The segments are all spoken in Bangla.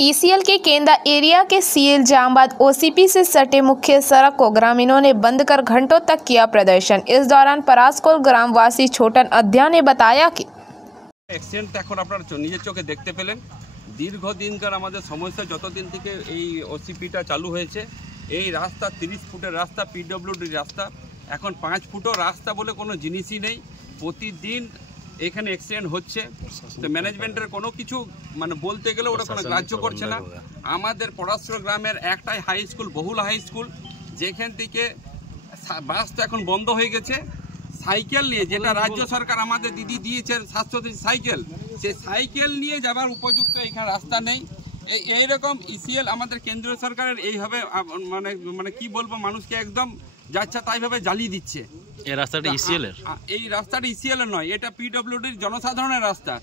ईसीएल के केंदा एरिया के सीएल जामबाद ओसीपी से सटे मुख्य सड़क को ग्रामीणों ने बंद कर घंटों तक किया प्रदर्शन। इस दौरान परासकोल ग्रामवासी छोटन अध्या ने बताया कि एक्सीडेंट এখন আপনারা নিজের চোখে দেখতে পেলেন। দীর্ঘদিনকার আমাদের সমস্যা যতদিন থেকে এই ওসিপিটা চালু হয়েছে, এই রাস্তা 30 ফুটের রাস্তা, পিডব্লিউডি রাস্তা, এখন 5 ফুটও রাস্তা বলে কোনো জিনিসই নেই। প্রতিদিন এখানে অ্যাক্সিডেন্ট হচ্ছে। তো ম্যানেজমেন্টের কোনো কিছু মানে বলতে গেলে ওরা কোনো গ্রাহ্য করছে না। আমাদের পরাশর গ্রামের একটাই high school, Bahula high school, যেখান থেকে বাস তো এখন বন্ধ হয়ে গেছে। সাইকেল নিয়ে, যেটা রাজ্য সরকার আমাদের দিদি দিয়েছে স্বাস্থ্যসাথী সাইকেল, সেই সাইকেল নিয়ে যাবার উপযুক্ত এখানে রাস্তা নেই। এইরকম ইসিএল আমাদের কেন্দ্রীয় সরকারের এইভাবে মানে মানে কি বলবো, মানুষকে একদম যাচ্ছে তাইভাবে জ্বালিয়ে দিচ্ছে। এই রাস্তাটা ইসিএল এর, এই রাস্তাটা ইসিএল এর নয়, এটা পিডব্লিউডির জনসাধারণের রাস্তা।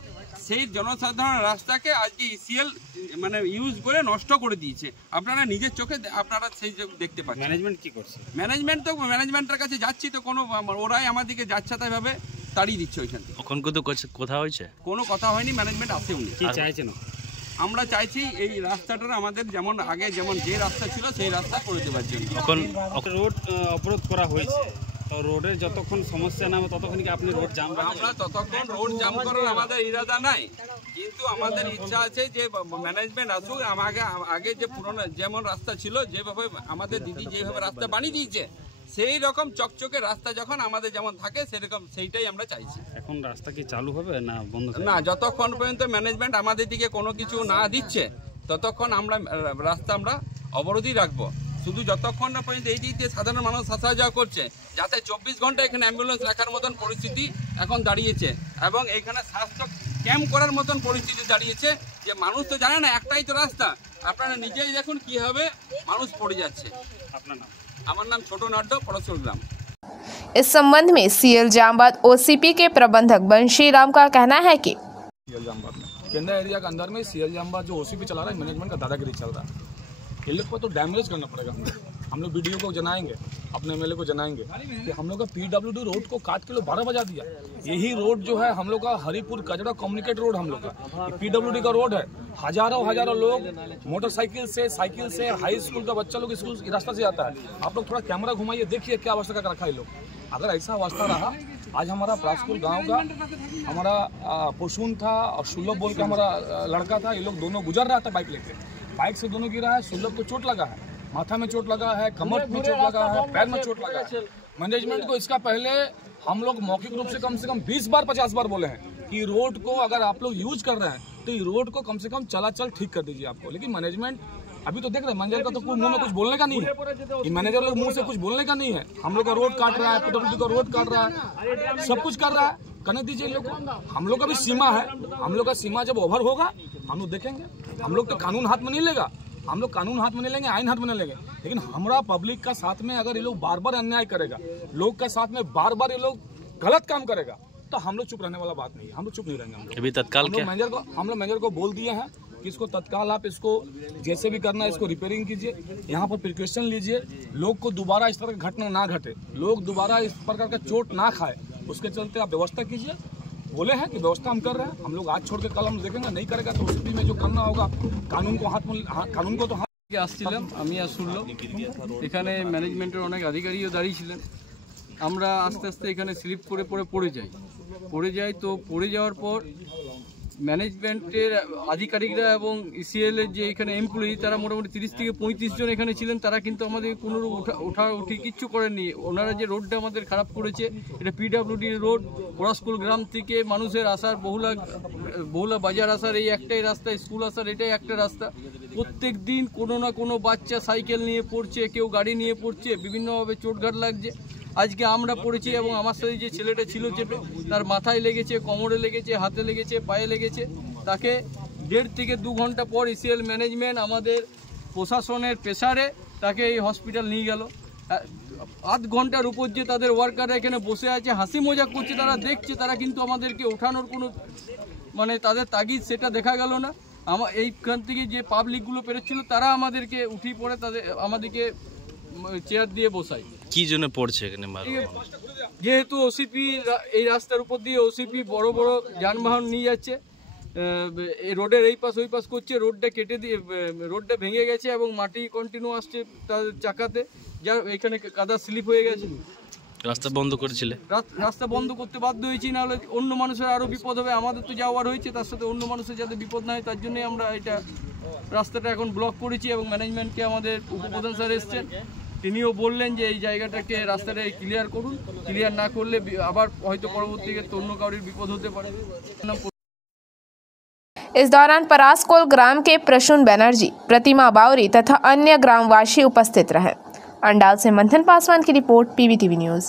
সেই জনসাধারণের রাস্তাকে আজকে ইসিএল মানে ইউজ করে নষ্ট করে দিয়েছে। আপনারা নিজের চোখে আপনারা সেই দেখতে পাচ্ছেন। ম্যানেজমেন্ট কি করছে? ম্যানেজমেন্টের কাছে যাচ্ছি তো কোনো ওরাই আমাদেরকে যাচ্ছে তাইভাবে তাড়িয়ে দিচ্ছে ওইখান থেকে। এখন কিন্তু কথা হয়েছে, কোনো কথা হয়নি, ম্যানেজমেন্ট আসেওনি। কি চাইছেন? আমরা চাইছি এই রাস্তাটা আমাদের যেমন আগে যেমন যে রাস্তা ছিল সেই রাস্তা করে দেওয়ার জন্য। এখন রোড অবরোধ করা হয়েছে, তো রোডের যতক্ষণ সমস্যা না হবে ততক্ষণ কি আপনি রোড জাম? আমরা ততক্ষণ রোড জাম করার আমাদের ইরাদা নাই, কিন্তু আমাদের ইচ্ছা আছে যে ম্যানেজমেন্ট আসুক। আগে যে পুরনো যেমন রাস্তা ছিল, যেভাবে আমাদের দিদি যেভাবে রাস্তা বানিয়ে দিয়েছে, সেই রকম চকচকে রাস্তা যখন আমাদের যেমন থাকে সেরকম সেইটাই আমরা চাইছি। এখন রাস্তা কি চালু হবে না বন্ধ? না, যতক্ষণ পর্যন্ত ম্যানেজমেন্ট আমাদের দিকে কোনো কিছু না দিচ্ছে ততক্ষণ আমরা রাস্তা আমরা অবরোধই রাখবো। শুধু যতক্ষণ না পর্যন্ত এই দিক দিয়ে সাধারণ মানুষ আসা যাওয়া করছে, যাতে 24 ঘন্টা এখানে অ্যাম্বুলেন্স রাখার মতন পরিস্থিতি এখন দাঁড়িয়েছে, এবং এখানে স্বাস্থ্য ক্যাম্প করার মতন পরিস্থিতি দাঁড়িয়েছে। যে মানুষ তো জানে না একটাই তো রাস্তা, আপনারা নিজেই দেখুন কীভাবে মানুষ পড়ে যাচ্ছে। আপনার নাম? আমার নাম ছোটন अड्डा, पड़ोसर ग्राम। इस संबंध में सीएल जामबाद ओसीपी के प्रबंधक बंशी राम का कहना है कि सीएल जामबाद में केंद्र एरिया के अंदर में सीएल जामबाद जो ओसीपी चला रहा है, मैनेजमेंट का दादागिरी चल रहा है। इन लोग को तो डैमेज करना पड़ेगा। हम लोग वीडियो को जनाएंगे, अपने एमएलए को जनाएंगे कि हम लोग का पीडब्ल्यूडी रोड को काट के लोग 12 बजा दिया। यही रोड जो है हम लोग का हरिपुर कजड़ा कम्युनिकेट रोड, हम लोग का पीडब्ल्यूडी का रोड है। हजारों लोग मोटरसाइकिल से, साइकिल से, हाई स्कूल का बच्चा लोग स्कूल रास्ता से जाता है। आप लोग थोड़ा कैमरा घुमाइए, देखिए क्या अवस्था का रखा है लोग। अगर ऐसा अवस्था रहा, आज हमारा परासकोल गांव का हमारा पुशून था और सुलभ बोल के हमारा लड़का था, ये लोग दोनों गुजर रहा था बाइक लेके, बाइक से दोनों गिरा है। सुलभ को चोट लगा है, माथा में चोट लगा है, कमर में चोट लगा है, पैर में चोट लगा है। मैनेजमेंट को इसका पहले हम लोग मौखिक रूप से कम 20 बार 50 बार बोले हैं कि रोड को अगर आप लोग यूज कर रहे हैं तो ये रोड को कम से कम चलाचल ठीक कर दीजिए आपको। लेकिन मैनेजमेंट अभी तो देख रहे हैं, मैनेजर का तो मुंह में कुछ बोलने का नहीं है। ये मैनेजर लोग मुंह से कुछ बोलने का नहीं है। हम लोग का रोड काट रहा है, पीडब्ल्यूडी का रोड काट रहा है, सब कुछ कर रहा है, करने दीजिए लोग को। हम लोग का भी सीमा है, हम लोग का सीमा जब ओवर होगा हम लोग देखेंगे। हम लोग तो कानून हाथ में नहीं लेगा, हम लोग कानून हाथ में नहीं लेंगे, आईन हाथ में नहीं लेंगे। लेकिन हमारा पब्लिक का साथ में अगर ये लोग बार बार अन्याय करेगा, लोग का साथ में बार बार ये लोग गलत काम करेगा, तो हम लोग चुप रहने वाला बात नहीं है। हम लोग चुप नहीं रहेंगे। अभी तत्काल हम लोग मैनेजर को बोल दिए हैं कि इसको तत्काल आप इसको जैसे भी करना है इसको रिपेयरिंग कीजिए, यहाँ पर प्रिकॉशन लीजिए, लोग को दोबारा इस तरह का घटना ना घटे, लोग दोबारा इस प्रकार का चोट ना खाए, उसके चलते आप व्यवस्था कीजिए। बोले हैं कि व्यवस्था हम कर रहे हैं। हम लोग आज छोड़ के कल हम देखेंगे, नहीं करेगा तो उसी में जो करना होगा कानून को हाथ में, कानून को तो আসছিলাম আমি আর শুনলাম এখানে ম্যানেজমেন্টের অনেক আধিকারিকও দাঁড়িয়েছিলেন। আমরা আস্তে আস্তে এখানে স্লিপ করে পড়ে যাই। তো পড়ে যাওয়ার পর ম্যানেজমেন্টের আধিকারিকরা এবং ইসিএলের যে এখানে এমপ্লয়ি, তারা মোটামুটি 30 থেকে 35 জন এখানে ছিলেন। তারা কিন্তু আমাদের কোনো ওঠা কিচ্ছু করেননি। ওনারা যে রোডটা আমাদের খারাপ করেছে, এটা পিডব্লিউডি রোড, পরাসকুল গ্রাম থেকে মানুষের আসার, বহুলা বাজার আসার এই একটাই রাস্তা, স্কুল আসার এটাই একটা রাস্তা। প্রত্যেক দিন কোনো না কোনো বাচ্চা সাইকেল নিয়ে পড়ছে, কেউ গাড়ি নিয়ে পড়ছে, বিভিন্নভাবে চোটঘাট লাগছে। আজকে আমরা পড়েছি এবং আমার সাথে যে ছেলেটা ছিল চেপে, তার মাথায় লেগেছে, কোমরে লেগেছে, হাতে লেগেছে, পায়ে লেগেছে। তাকে 1.5 থেকে 2 ঘন্টা পর ইসিএল ম্যানেজমেন্ট আমাদের প্রশাসনের প্রেসারে তাকে এই হসপিটাল নিয়ে গেল। আধ ঘন্টার উপর যে তাদের ওয়ার্কাররা এখানে বসে আছে, হাসি মজাক করছে, তারা দেখছে, তারা কিন্তু আমাদেরকে ওঠানোর কোনো মানে তাদের তাগিদ সেটা দেখা গেল না। এইখান থেকে যে পাবলিকগুলো পেরেছিল তারা আমাদেরকে উঠিয়ে পড়ে আমাদেরকে চেয়ার দিয়ে বসায়। কি জন্য পড়ছে এখানে? যেহেতু ওসিপি এই রাস্তার উপর দিয়ে ওসিপি বড় যানবাহন নিয়ে যাচ্ছে, এই রোডের এই পাশ ওই পাশ করছে, রোডটা কেটে দিয়ে রোডটা ভেঙে গেছে এবং মাটি কন্টিনিউ আসছে তার চাকাতে, যা এখানে কাদা স্লিপ হয়ে গেছে। রাস্তা বন্ধ করেছিলে? রাস্তা বন্ধ করতে বাধ্য হয়েছি, নাহলে অন্য মানুষের আরও বিপদ হবে। আমাদের তো যাওয়ার হয়েছে, তার সাথে অন্য মানুষের যাতে বিপদ না হয় তার জন্যই আমরা এটা রাস্তাটা এখন ব্লক করেছি। এবং ম্যানেজমেন্টকে আমাদের উপপ্রধান স্যার এসছেন, তিনিও বললেন যে এই জায়গাটাকে রাস্তাটা ক্লিয়ার করুন, ক্লিয়ার না করলে আবার হয়তো পরবর্তীতে অন্য কারোর বিপদ হতে পারে। इस दौरान परासकोल ग्राम के प्रसून बनर्जी, प्रतिमा बावरी तथा अन्य ग्रामवासी उपस्थित रहे। अंडाल से मंथन पासवान की रिपोर्ट, PBTV न्यूज़।